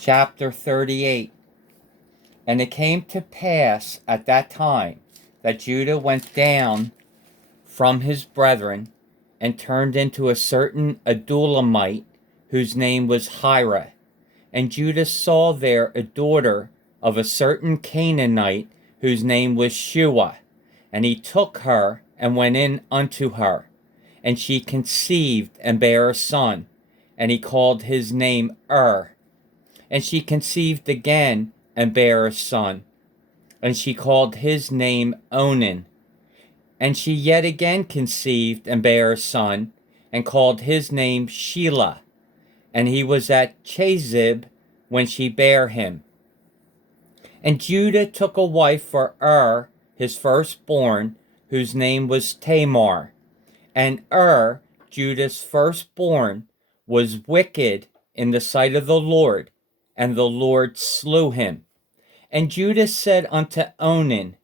chapter 38. And it came to pass at that time that Judah went down from his brethren and turned into a certain Adullamite whose name was Hira. And Judah saw there a daughter of a certain Canaanite whose name was Shua. And he took her and went in unto her. And she conceived and bare a son, and he called his name And she conceived again and bare a son, and she called his name Onan. And she yet again conceived and bare a son, and called his name Shelah. And he was at Chezib when she bare him. And Judah took a wife for his firstborn, whose name was Tamar. And Judah's firstborn, was wicked in the sight of the Lord, and the Lord slew him. And Judah said unto Onan,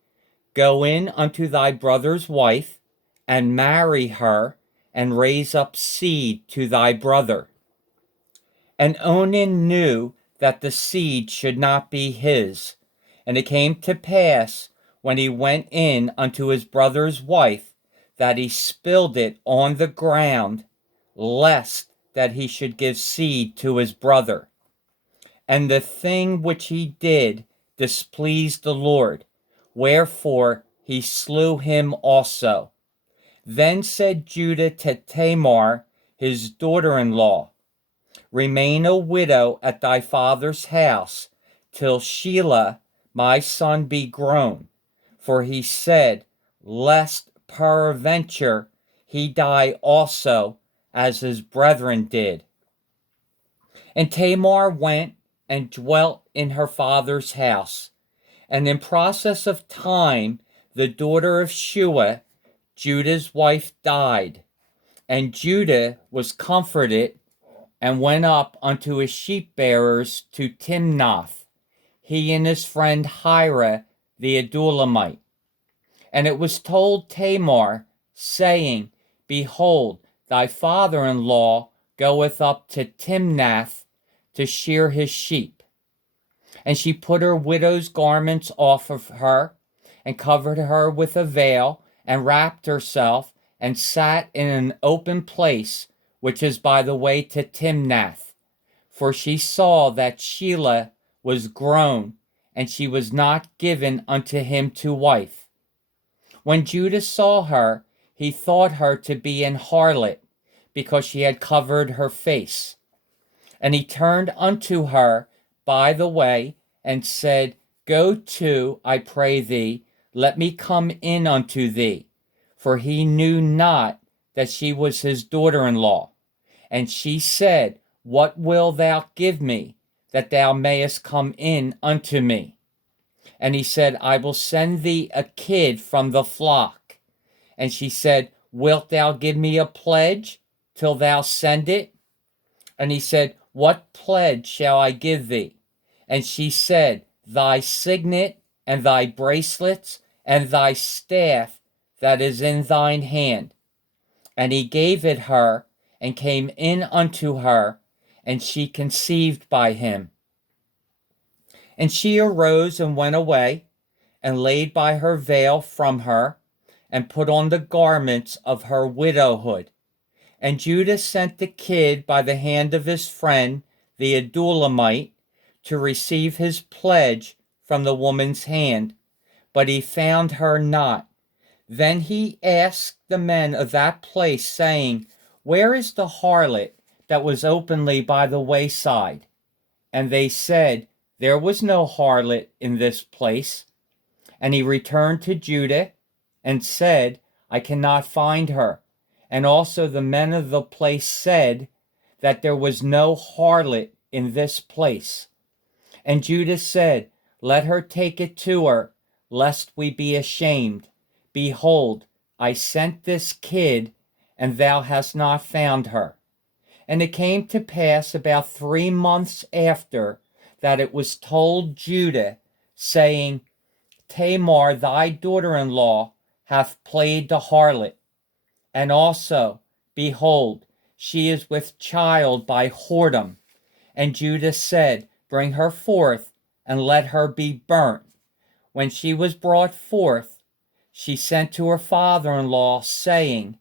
Go in unto thy brother's wife, and marry her, and raise up seed to thy brother. And Onan knew that the seed should not be his. And it came to pass, when he went in unto his brother's wife, that he spilled it on the ground, lest that he should give seed to his brother. And the thing which he did displeased the Lord, wherefore he slew him also. Then said Judah to Tamar, his daughter-in-law, Remain a widow at thy father's house, till Shelah my son be grown. For he said, Lest peradventure he die also, as his brethren did. And Tamar went and dwelt in her father's house. And in process of time, the daughter of Shua, Judah's wife, died. And Judah was comforted, and went up unto his sheep bearers to Timnath, he and his friend Hira the Adullamite. And it was told Tamar, saying, Behold, thy father-in-law goeth up to Timnath to shear his sheep. And she put her widow's garments off of her, and covered her with a veil, and wrapped herself, and sat in an open place, which is by the way to Timnath. For she saw that Shelah was grown, and she was not given unto him to wife. When Judah saw her, he thought her to be an harlot, because she had covered her face. And he turned unto her by the way, and said, Go to, I pray thee, let me come in unto thee. For he knew not that she was his daughter-in-law. And she said, What wilt thou give me, that thou mayest come in unto me? And he said, I will send thee a kid from the flock. And she said, Wilt thou give me a pledge till thou send it? And he said, What pledge shall I give thee? And she said, Thy signet, and thy bracelets, and thy staff that is in thine hand. And he gave it her, and came in unto her, and she conceived by him. And she arose and went away, and laid by her veil from her, and put on the garments of her widowhood. And Judah sent the kid by the hand of his friend, the Adullamite, to receive his pledge from the woman's hand, but he found her not. Then he asked the men of that place, saying, Where is the harlot that was openly by the wayside? And they said, There was no harlot in this place. And he returned to Judah, and said, I cannot find her. And also the men of the place said that there was no harlot in this place. And Judah said, Let her take it to her, lest we be ashamed. Behold, I sent this kid, and thou hast not found her. And it came to pass about 3 months after, that it was told Judah, saying, Tamar thy daughter-in-law hath played the harlot. And also, behold, she is with child by whoredom. And Judah said, bring her forth, and let her be burnt. When she was brought forth, she sent to her father-in-law, saying,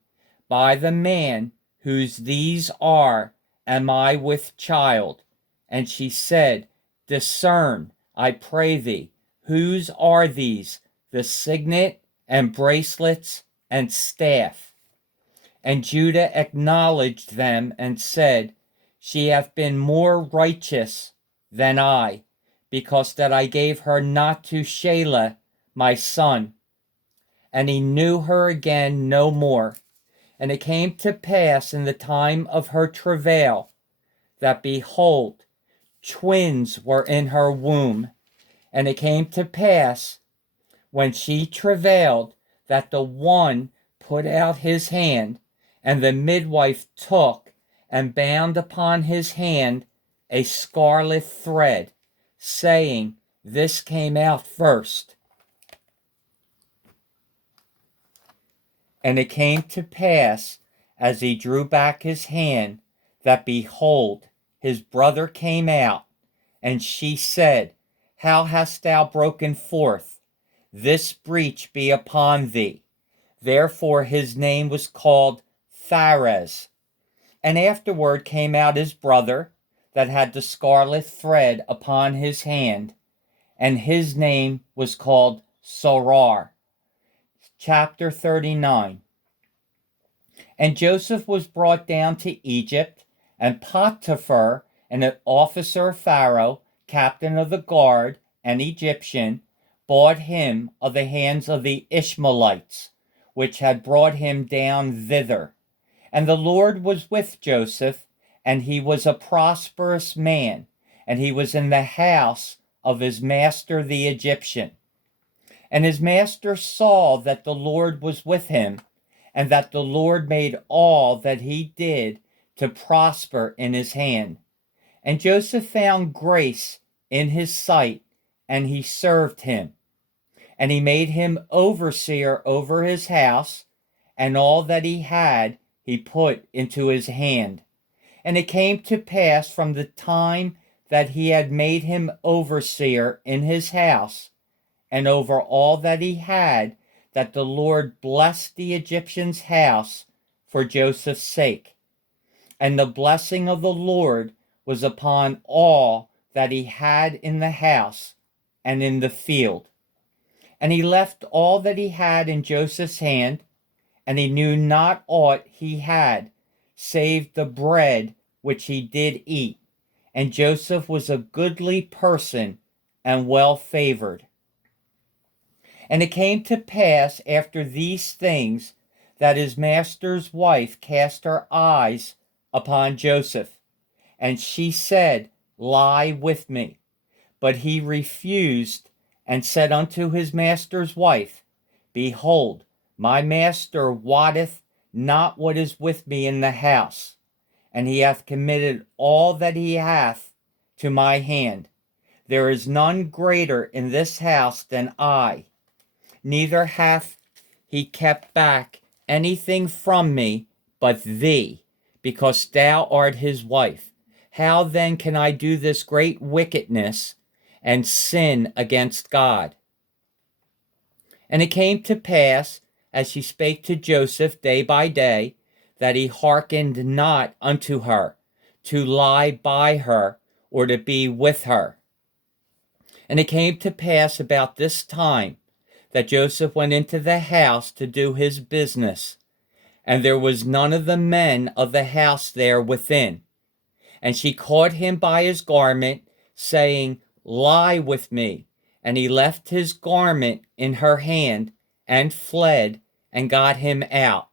By the man whose these are, am I with child? And she said, Discern, I pray thee, whose are these, the signet and bracelets and staff? And Judah acknowledged them and said, She hath been more righteous than I, because that I gave her not to Shelah my son. And he knew her again no more. And it came to pass in the time of her travail, that behold, twins were in her womb. And it came to pass, when she travailed, that the one put out his hand, and the midwife took and bound upon his hand a scarlet thread, saying, This came out first. And it came to pass, as he drew back his hand, that behold, his brother came out. And she said, How hast thou broken forth? This breach be upon thee. Therefore his name was called Phares. And afterward came out his brother, that had the scarlet thread upon his hand, and his name was called Sorar. Chapter 39. And Joseph was brought down to Egypt, and Potiphar, an officer of Pharaoh, captain of the guard, an Egyptian, bought him of the hands of the Ishmaelites, which had brought him down thither. And the Lord was with Joseph, and he was a prosperous man, and he was in the house of his master the Egyptian. And his master saw that the Lord was with him, and that the Lord made all that he did to prosper in his hand. And Joseph found grace in his sight, and he served him. And he made him overseer over his house, and all that he had he put into his hand. And it came to pass from the time that he had made him overseer in his house, and over all that he had, that the Lord blessed the Egyptian's house for Joseph's sake. And the blessing of the Lord was upon all that he had in the house and in the field. And he left all that he had in Joseph's hand, and he knew not aught he had, save the bread which he did eat. And Joseph was a goodly person and well favored. And it came to pass after these things, that his master's wife cast her eyes upon Joseph, and she said, Lie with me. But he refused, and said unto his master's wife, Behold, my master wotteth not what is with me in the house, and he hath committed all that he hath to my hand. There is none greater in this house than I, neither hath he kept back anything from me but thee, because thou art his wife. How then can I do this great wickedness and sin against God? And it came to pass, as she spake to Joseph day by day, that he hearkened not unto her, to lie by her, or to be with her. And it came to pass about this time, that Joseph went into the house to do his business, and there was none of the men of the house there within. And she caught him by his garment, saying, Lie with me. And he left his garment in her hand, and fled, and got him out.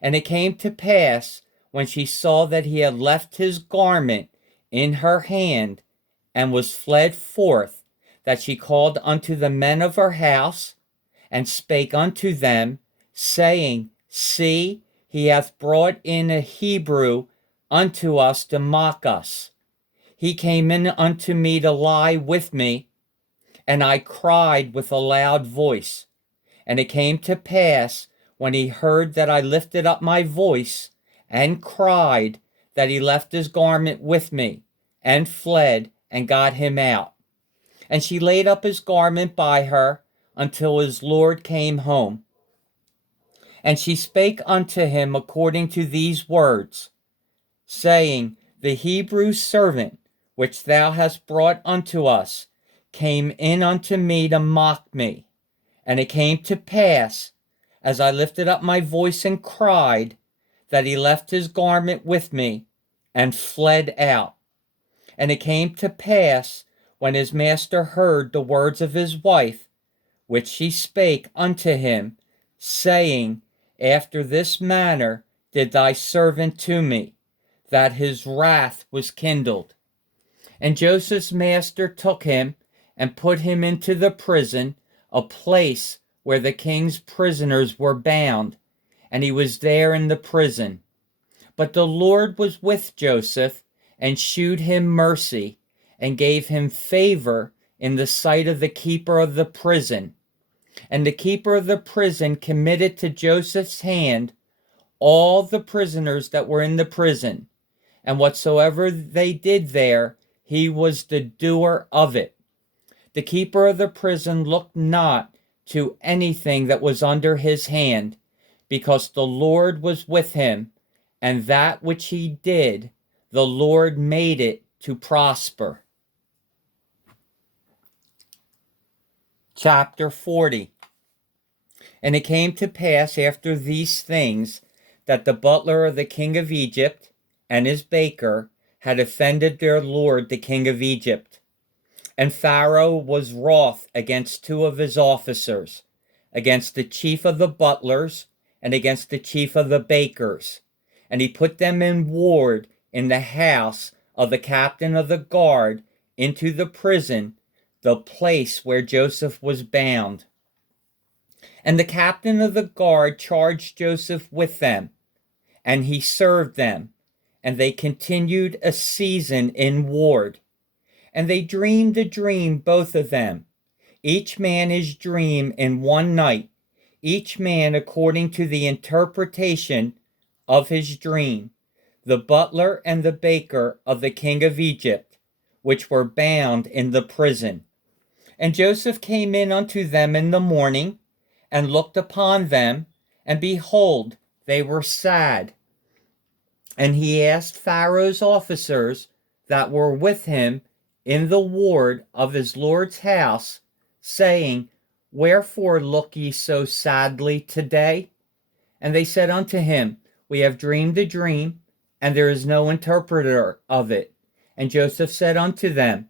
And it came to pass, when she saw that he had left his garment in her hand, and was fled forth, that she called unto the men of her house, and spake unto them, saying, See, he hath brought in a Hebrew unto us to mock us. He came in unto me to lie with me, and I cried with a loud voice. And it came to pass, when he heard that I lifted up my voice and cried, that he left his garment with me, and fled, and got him out. And she laid up his garment by her until his Lord came home. And she spake unto him according to these words, saying, The Hebrew servant which thou hast brought unto us came in unto me to mock me. And it came to pass, as I lifted up my voice and cried, that he left his garment with me and fled out. And it came to pass, when his master heard the words of his wife, which she spake unto him, saying, After this manner did thy servant to me, that his wrath was kindled. And Joseph's master took him and put him into the prison, a place where the king's prisoners were bound, and he was there in the prison. But the Lord was with Joseph, and shewed him mercy, and gave him favor in the sight of the keeper of the prison. And the keeper of the prison committed to Joseph's hand all the prisoners that were in the prison, and whatsoever they did there, he was the doer of it. The keeper of the prison looked not to anything that was under his hand, because the Lord was with him, and that which he did, the Lord made it to prosper. Chapter 40. And it came to pass after these things, that the butler of the king of Egypt and his baker had offended their lord the king of Egypt. And Pharaoh was wroth against two of his officers, against the chief of the butlers and against the chief of the bakers. And he put them in ward in the house of the captain of the guard into the prison, the place where Joseph was bound. And the captain of the guard charged Joseph with them, and he served them, and they continued a season in ward. And they dreamed a dream, both of them, each man his dream in one night, each man according to the interpretation of his dream, the butler and the baker of the king of Egypt, which were bound in the prison. And Joseph came in unto them in the morning, and looked upon them, and behold, they were sad. And he asked Pharaoh's officers that were with him in the ward of his lord's house, saying, Wherefore look ye so sadly today? And they said unto him, We have dreamed a dream, and there is no interpreter of it. And Joseph said unto them,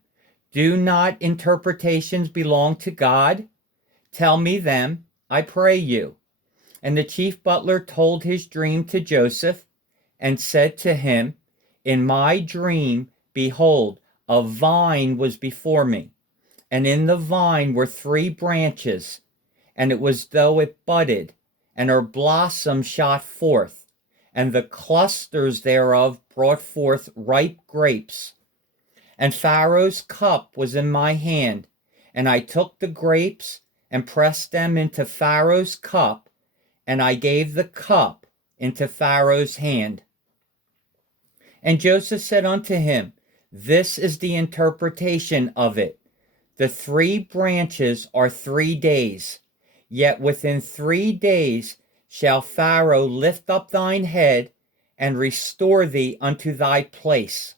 Do not interpretations belong to God? Tell me them, I pray you. And the chief butler told his dream to Joseph, and said to him, In my dream, behold, a vine was before me, and in the vine were 3 branches, and it was though it budded, and her blossom shot forth, and the clusters thereof brought forth ripe grapes. And Pharaoh's cup was in my hand, and I took the grapes, and pressed them into Pharaoh's cup, and I gave the cup into Pharaoh's hand. And Joseph said unto him, This is the interpretation of it. The 3 branches are 3 days, yet within 3 days shall Pharaoh lift up thine head, and restore thee unto thy place.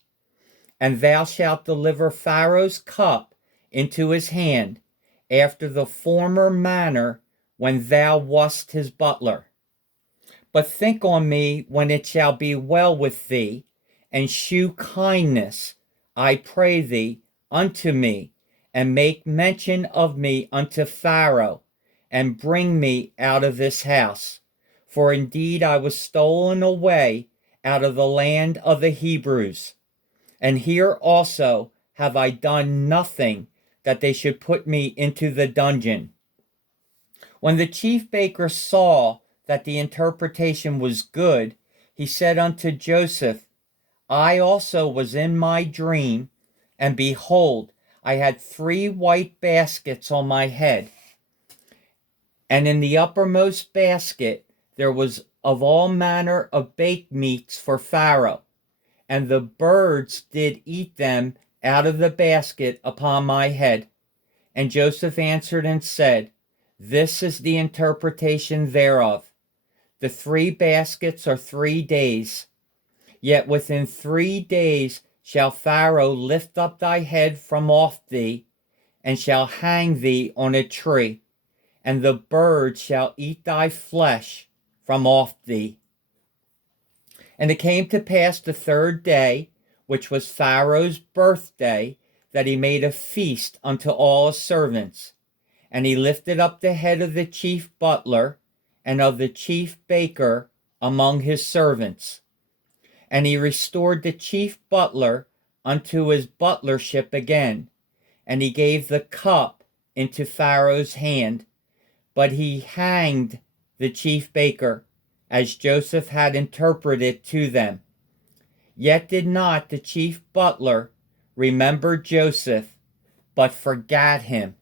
And thou shalt deliver Pharaoh's cup into his hand, after the former manner when thou wast his butler. But think on me when it shall be well with thee, and shew kindness, I pray thee, unto me, and make mention of me unto Pharaoh, and bring me out of this house. For indeed I was stolen away out of the land of the Hebrews. And here also have I done nothing that they should put me into the dungeon. When the chief baker saw that the interpretation was good, he said unto Joseph, I also was in my dream, and behold, I had 3 white baskets on my head. And in the uppermost basket there was of all manner of baked meats for Pharaoh, and the birds did eat them out of the basket upon my head. And Joseph answered and said, This is the interpretation thereof. The 3 baskets are 3 days. Yet within 3 days shall Pharaoh lift up thy head from off thee, and shall hang thee on a tree, and the birds shall eat thy flesh from off thee. And it came to pass the 3rd day, which was Pharaoh's birthday, that he made a feast unto all his servants. And he lifted up the head of the chief butler and of the chief baker among his servants. And he restored the chief butler unto his butlership again. And he gave the cup into Pharaoh's hand. But he hanged the chief baker, as Joseph had interpreted to them. Yet did not the chief butler remember Joseph, but forgat him.